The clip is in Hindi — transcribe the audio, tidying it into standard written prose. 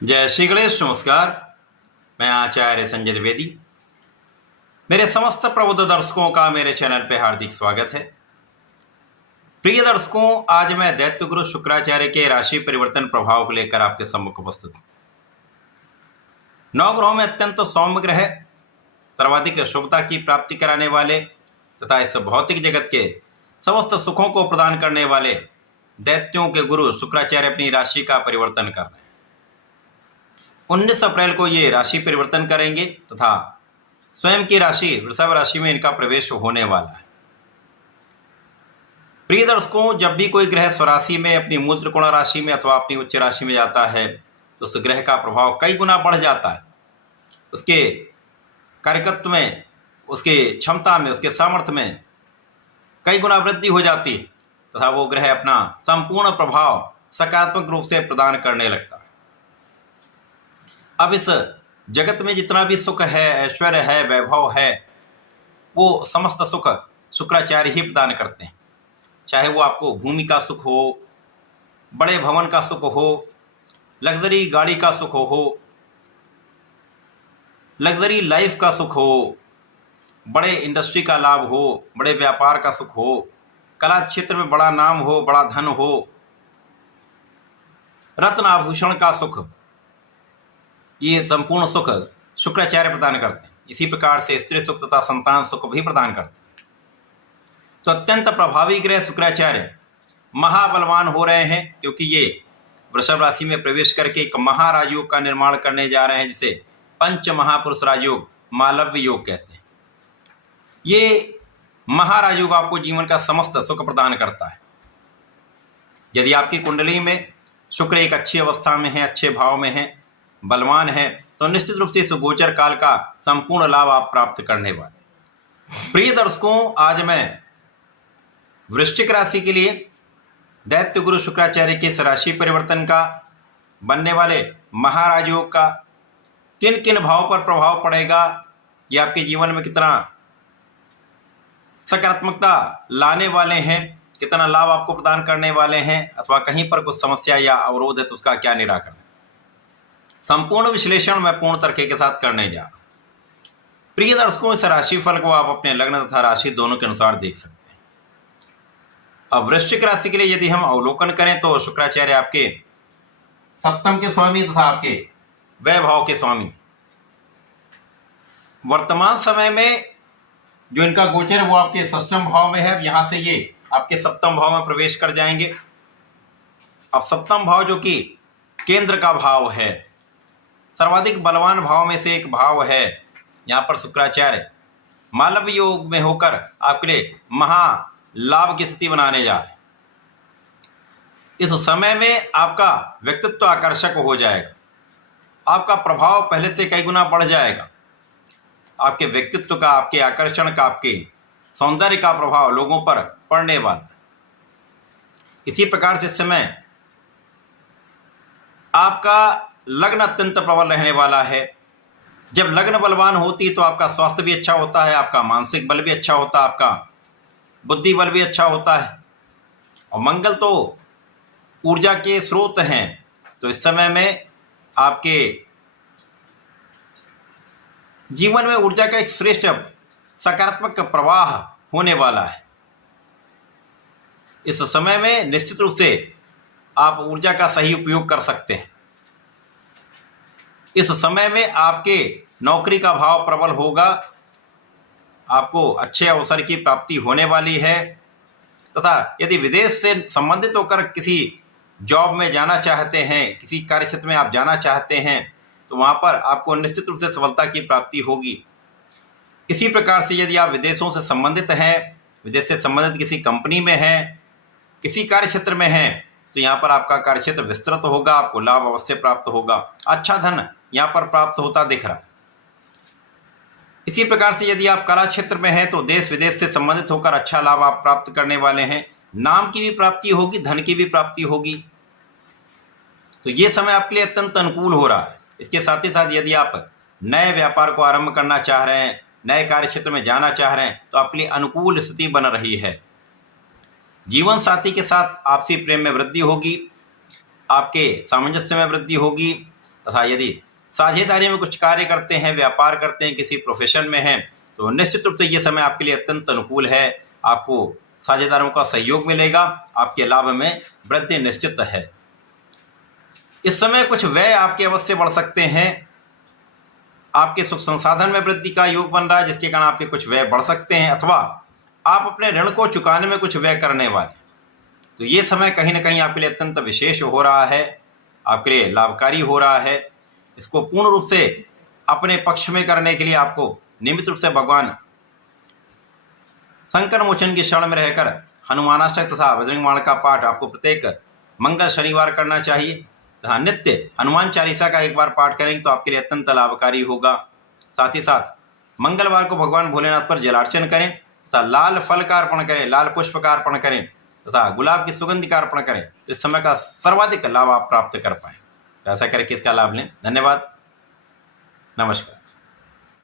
जय श्री गणेश। नमस्कार, मैं आचार्य संजय द्विवेदी। मेरे समस्त प्रबुद्ध दर्शकों का मेरे चैनल पे हार्दिक स्वागत है। प्रिय दर्शकों, आज मैं दैत्य गुरु शुक्राचार्य के राशि परिवर्तन प्रभाव को लेकर आपके सम्मुख उपस्थित हूं। 9 ग्रहों में अत्यंत सौम्य ग्रह, सर्वाधिक शुभता की प्राप्ति कराने वाले तथा इस भौतिक जगत के समस्त सुखों को प्रदान करने वाले दैत्यों के गुरु शुक्राचार्य अपनी राशि का परिवर्तन कर रहे हैं। 19 अप्रैल को ये राशि परिवर्तन करेंगे तथा स्वयं की राशि वृषभ राशि में इनका प्रवेश होने वाला है। प्रिय दर्शकों, जब भी कोई ग्रह स्वराशि में अपनी मूल त्रिकोण राशि में अथवा अपनी उच्च राशि में जाता है तो उस ग्रह का प्रभाव कई गुना बढ़ जाता है। उसके कार्यकत्व में, उसकी क्षमता में, उसके सामर्थ्य में कई गुना वृद्धि हो जाती है तथा वो ग्रह अपना संपूर्ण प्रभाव सकारात्मक रूप से प्रदान करने लगता है। अब इस जगत में जितना भी सुख है, ऐश्वर्य है, वैभव है, वो समस्त सुख शुक्राचार्य ही प्रदान करते हैं। चाहे वो आपको भूमि का सुख हो, बड़े भवन का सुख हो, लग्जरी गाड़ी का सुख हो, लग्जरी लाइफ का सुख हो, बड़े इंडस्ट्री का लाभ हो, बड़े व्यापार का सुख हो, कला क्षेत्र में बड़ा नाम हो, बड़ा धन हो, रत्न आभूषण का सुख, ये संपूर्ण सुख शुक्राचार्य प्रदान करते हैं। इसी प्रकार से स्त्री सुख तथा संतान सुख भी प्रदान करते हैं। तो अत्यंत प्रभावी ग्रह शुक्राचार्य महाबलवान हो रहे हैं, क्योंकि ये वृषभ राशि में प्रवेश करके एक महाराजयोग का निर्माण करने जा रहे हैं, जिसे पंच महापुरुष राजयोग, मालव्य योग कहते हैं। ये महाराजयोग आपको जीवन का समस्त सुख प्रदान करता है। यदि आपकी कुंडली में शुक्र एक अच्छी अवस्था में है, अच्छे भाव में है, बलवान है, तो निश्चित रूप से इस गोचर काल का संपूर्ण लाभ आप प्राप्त करने वाले। प्रिय दर्शकों, आज मैं वृश्चिक राशि के लिए दैत्य गुरु शुक्राचार्य के इस राशि परिवर्तन का बनने वाले महाराज योग का किन किन भाव पर प्रभाव पड़ेगा, ये आपके जीवन में कितना सकारात्मकता लाने वाले हैं, कितना लाभ आपको प्रदान करने वाले हैं, अथवा कहीं पर कुछ समस्या या अवरोध है तो उसका क्या निराकरण, संपूर्ण विश्लेषण मैं पूर्ण तरीके के साथ करने जा रहा हूं। प्रिय दर्शकों, इस राशिफल को आप अपने लग्न तथा राशि दोनों के अनुसार देख सकते हैं। अब वृश्चिक राशि के लिए यदि हम अवलोकन करें तो शुक्राचार्य आपके सप्तम के स्वामी तथा आपके वैभव के स्वामी। वर्तमान समय में जो इनका गोचर है वो आपके षष्ठम भाव में है। यहां से ये आपके सप्तम भाव में प्रवेश कर जाएंगे। अब सप्तम भाव जो कि केंद्र का भाव है, सर्वाधिक बलवान भाव में से एक भाव है, यहाँ पर शुक्राचार्य मालव्य योग में होकर आपके लिए महा लाभ की स्थिति बनाने जा रहे हैं। इस समय में आपका व्यक्तित्व आकर्षक हो जाएगा, आपका प्रभाव पहले से कई गुना बढ़ जाएगा। आपके व्यक्तित्व का, आपके आकर्षण का, आपके सौंदर्य का प्रभाव लोगों पर पड़ने वाला है। इसी प्रकार से इस समय आपका लग्न अत्यंत प्रबल रहने वाला है। जब लग्न बलवान होती तो आपका स्वास्थ्य भी अच्छा होता है, आपका मानसिक बल भी अच्छा होता है, आपका बुद्धि बल भी अच्छा होता है। और मंगल तो ऊर्जा के स्रोत हैं, तो इस समय में आपके जीवन में ऊर्जा का एक श्रेष्ठ सकारात्मक प्रवाह होने वाला है। इस समय में निश्चित रूप से आप ऊर्जा का सही उपयोग कर सकते हैं। इस समय में आपके नौकरी का भाव प्रबल होगा, आपको अच्छे अवसर की प्राप्ति होने वाली है तथा यदि विदेश से संबंधित होकर किसी जॉब में जाना चाहते हैं, किसी कार्य क्षेत्र में आप जाना चाहते हैं, तो वहां पर आपको निश्चित रूप से सफलता की प्राप्ति होगी। इसी प्रकार से यदि आप विदेशों से संबंधित हैं, विदेश से संबंधित किसी कंपनी में हैं, किसी कार्य क्षेत्र में हैं, तो यहाँ पर आपका कार्यक्षेत्र विस्तृत होगा, आपको लाभ अवश्य प्राप्त होगा। अच्छा धन यहाँ पर प्राप्त होता दिख रहा है। इसी प्रकार से यदि आप कला क्षेत्र में हैं तो देश विदेश से संबंधित होकर अच्छा लाभ आप प्राप्त करने वाले हैं। नाम की भी प्राप्ति होगी, धन की भी प्राप्ति होगी। तो ये समय आपके लिए अत्यंत अनुकूल हो रहा है। इसके साथ ही साथ यदि आप नए व्यापार को आरंभ करना चाह रहे हैं, नए कार्य क्षेत्र में जाना चाह रहे हैं, तो आपके लिए अनुकूल स्थिति बन रही है। जीवन साथी के साथ आपसी प्रेम में वृद्धि होगी, आपके सामंजस्य में वृद्धि होगी तथा यदि साझेदारी में कुछ कार्य करते हैं, व्यापार करते हैं, किसी प्रोफेशन में हैं, तो निश्चित रूप से ये समय आपके लिए अत्यंत अनुकूल है। आपको साझेदारों का सहयोग मिलेगा, आपके लाभ में वृद्धि निश्चित है। इस समय कुछ व्यय आपके अवश्य बढ़ सकते हैं। आपके सुख संसाधन में वृद्धि का योग बन रहा है, जिसके कारण आपके कुछ व्यय बढ़ सकते हैं, अथवा आप अपने ऋण को चुकाने में कुछ व्यय करने वाले। तो ये समय कहीं ना कहीं आपके लिए अत्यंत विशेष हो रहा है, आपके लिए लाभकारी हो रहा है। इसको पूर्ण रूप से अपने पक्ष में करने के लिए आपको नियमित रूप से भगवान संकट मोचन की शरण में रहकर हनुमानाष्टक तथा बजरंग बाण का पाठ आपको प्रत्येक मंगल शनिवार करना चाहिए तथा नित्य हनुमान चालीसा का एक बार पाठ करेंगे तो आपके लिए अत्यंत लाभकारी होगा। साथ ही साथ मंगलवार को भगवान भोलेनाथ पर जलार्चन करें तथा लाल फल का अर्पण करें, लाल पुष्प का अर्पण करें तथा गुलाब की सुगंध का अर्पण करें, तो इस समय का सर्वाधिक लाभ आप प्राप्त कर पाएं। तो ऐसा करके इसका लाभ लें। धन्यवाद, नमस्कार।